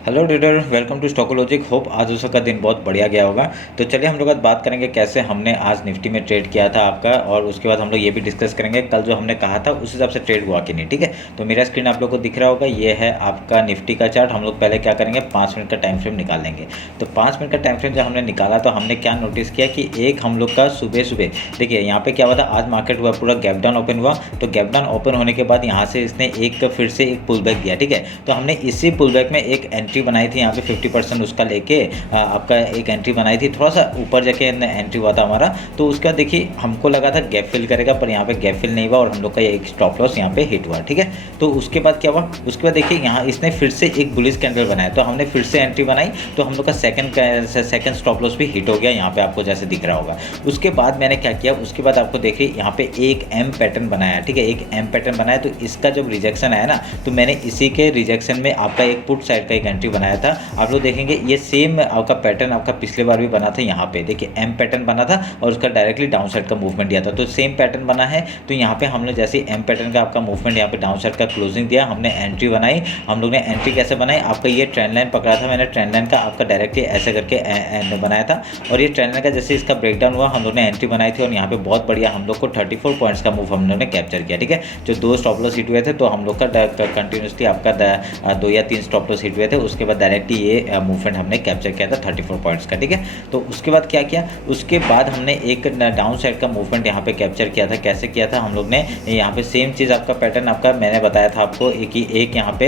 Hello reader, welcome to Stockologic. Hope आज उसका दिन बहुत बढ़िया गया होगा। तो चलिए हम लोग आज बात करेंगे कैसे हमने आज निफ्टी में ट्रेड किया था आपका, और उसके बाद हम लोग ये भी डिस्कस करेंगे कल जो हमने कहा था उस हिसाब से ट्रेड हुआ कि नहीं। ठीक है, तो मेरा स्क्रीन आप लोग को दिख रहा होगा, ये है आपका निफ्टी का चार्ट। हम लोग पहले क्या करेंगे, 5 मिनट का टाइम फ्रेम निकाल लेंगे। तो 5 मिनट का टाइम फ्रेम जब हमने निकाला तो हमने क्या नोटिस किया कि एक हम लोग का सुबह सुबह देखिए यहाँ पे क्या हुआ था, आज मार्केट हुआ पूरा गैप डाउन ओपन हुआ। तो गैप डाउन ओपन होने के बाद यहाँ से इसने एक फिर से एक पुल बैक दिया। ठीक है, तो हमने इसी पुल बैक में एक एंट्री बनाई थी यहाँ पे 50% उसका लेके आपका एक एंट्री बनाई थी, थोड़ा सा ऊपर जाके एंट्री हुआ था हमारा। तो उसके बाद देखिए हमको लगा था गैप फिल करेगा, पर यहाँ पे गैप फिल नहीं हुआ और हम लोग का एक स्टॉप लॉस यहाँ पे हिट हुआ। ठीक है, तो उसके बाद क्या हुआ, उसके बाद देखिए यहाँ इसने फिर से एक बुलिश कैंडल बनाया, तो हमने फिर से एंट्री बनाई, तो हम लोग का सेकंड स्टॉप लॉस भी हिट हो गया यहाँ पे, आपको जैसे दिख रहा होगा। उसके बाद मैंने क्या किया, उसके बाद आपको देखिए यहाँ पे एक एम पैटर्न बनाया। ठीक है, एक एम पैटर्न बनाया, तो इसका जब रिजेक्शन आया ना, तो मैंने इसी के रिजेक्शन में आपका एक पुट साइड का एक एंट्री बनाया था। आप लोग देखेंगे ये सेम आपका पैटर्न आपका पिछले बार भी बना था। यहाँ पे देखिए एम पैटर्न बना था और उसका डायरेक्टली डाउन साइड का मूवमेंट दिया था, तो सेम पैटर्न बना है। तो यहाँ पे हमने जैसे एम पैटर्न का आपका मूवमेंट यहाँ पे डाउन साइड का क्लोजिंग दिया, हमने एंट्री बनाई। हम लोग ने एंट्री कैसे बनाई, आपका ये ट्रेंड लाइन पकड़ा था, मैंने ट्रेंड लाइन का आपका डायरेक्टली ऐसे करके बनाया था, और ये ट्रेंड लाइन का जैसे इसका ब्रेकडाउन हुआ हम लोग ने एंट्री बनाई थी, और यहाँ पे बहुत बढ़िया हम लोग को 34 पॉइंट्स का मूव हम लोग ने कैप्चर किया। ठीक है, जो 2 स्टॉप लॉस हिट हुए थे, तो हम लोग का कंटिन्यूसली आपका 2 या 3 स्टॉप लॉस हिट हुए थे, उसके बाद डायरेक्टली ये मूवमेंट हमने कैप्चर किया था 34 पॉइंट्स का। ठीक है, तो उसके बाद क्या किया, उसके बाद हमने एक डाउन साइड का मूवमेंट यहाँ पे कैप्चर किया था। कैसे किया था हम लोग ने, यहाँ पे सेम चीज़ आपका पैटर्न आपका मैंने बताया था आपको एक यहाँ पे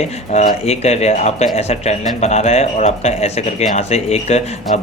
एक आपका ऐसा ट्रेंड लाइन बना रहा है, और आपका ऐसे करके यहाँ से एक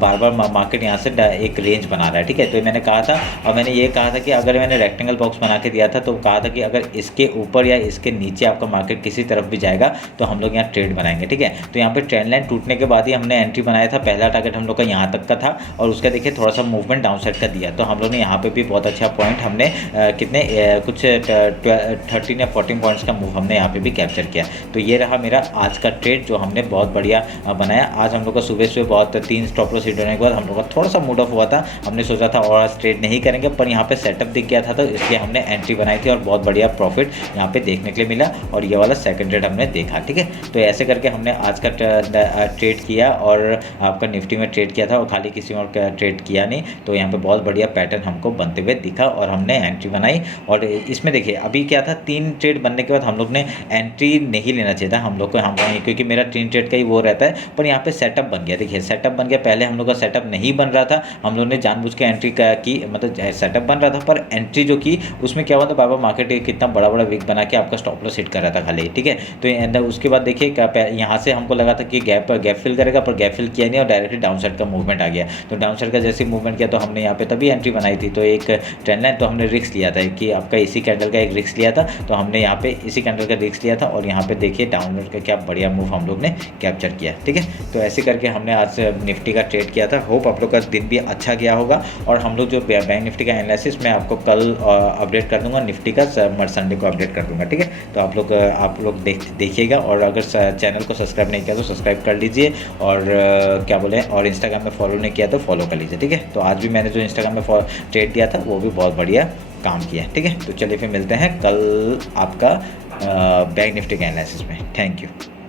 बार बार मार्केट यहाँ से एक रेंज बना रहा है। ठीक है, तो मैंने कहा था, और मैंने ये कहा था कि अगर मैंने रेक्टेंगल बॉक्स बना के दिया था, तो कहा था कि अगर इसके ऊपर या इसके नीचे आपका मार्केट किसी तरफ भी जाएगा तो हम लोग यहाँ ट्रेड बनाएंगे। ठीक है, तो यहाँ पे ट्रेंड लाइन टूटने के बाद ही हमने एंट्री बनाया था। पहला टारगेट हम लोग का यहाँ तक का था, और उसका देखिए थोड़ा सा मूवमेंट डाउन साइड का दिया, तो हम लोग ने यहाँ पे भी बहुत अच्छा पॉइंट हमने कितने कुछ 13 या 14 पॉइंट्स का मूव हमने यहाँ पे भी कैप्चर किया। तो ये रहा मेरा आज का ट्रेड जो हमने बहुत बढ़िया बनाया। आज हम लोग का सुबह सुबह बहुत 3 स्टॉप लॉस हिट होने के बाद हम लोग का थोड़ा सा मूड ऑफ हुआ था, हमने सोचा था और आज ट्रेड नहीं करेंगे, पर यहाँ पे सेटअप दिख गया था, तो इसलिए हमने एंट्री बनाई थी और बहुत बढ़िया प्रॉफिट यहाँ पे देखने के लिए मिला, और ये वाला सेकंड ट्रेड हमने देखा। ठीक है, तो ऐसे करके हमने आज का ट्रेड किया, और आपका निफ्टी में ट्रेड किया था, और खाली किसी और का ट्रेड किया नहीं। तो यहाँ पे बहुत बढ़िया पैटर्न हमको बनते हुए दिखा, और हमने एंट्री बनाई। और इसमें देखिए अभी क्या था, 3 ट्रेड बनने के बाद हम लोग ने एंट्री नहीं लेना चाहिए था हम लोग को, क्योंकि मेरा 3 ट्रेड का ही वो रहता है, पर यहाँ पे सेटअप बन गया। देखिए सेटअप बन गया, पहले हम लोग का सेटअप नहीं बन रहा था, हम लोग ने जानबूझ के एंट्री की, मतलब सेटअप बन रहा था पर एंट्री जो की उसमें क्या हुआ था, बाबा मार्केट कितना बड़ा बड़ा विक बना के आपका स्टॉप लॉस हिट कर रहा था खाली। ठीक है, तो उसके बाद देखिए यहाँ से हमको लगा था कि गैप फिल करेगा, पर गैप फिल किया नहीं, और डायरेक्टली डाउन साइड का मूवमेंट आ गया। तो डाउन साइड का जैसे मूवमेंट किया, तो हमने यहाँ पे तभी एंट्री बनाई थी। तो एक ट्रेंड लाइन, तो हमने रिस्क लिया था कि आपका इसी कैंडल का एक रिस्क लिया था, तो हमने यहाँ पे इसी कैंडल का रिस्क लिया था, और यहाँ पे देखिए डाउनवर्ड का क्या बढ़िया मूव हम लोग ने कैप्चर किया। ठीक है, तो ऐसे करके हमने आज निफ्टी का ट्रेड किया था। होप आप लोग का दिन भी अच्छा गया होगा, और हम लोग जो बैंक निफ्टी का एनालिसिस मैं आपको कल अपडेट कर दूंगा, निफ्टी का संडे को अपडेट कर दूंगा। ठीक है, तो आप लोग देखिएगा, और अगर चैनल को सब्सक्राइब नहीं किया तो सब्सक्राइब कर लीजिए, और क्या बोले, और इंस्टाग्राम में फॉलो नहीं किया तो फॉलो कर लीजिए। ठीक है, तो आज भी मैंने जो इंस्टाग्राम में ट्रेड दिया था वो भी बहुत बढ़िया काम किया। ठीक है, तो चलिए फिर मिलते हैं कल आपका बैंक निफ्टी के एनालिसिस में। Thank you.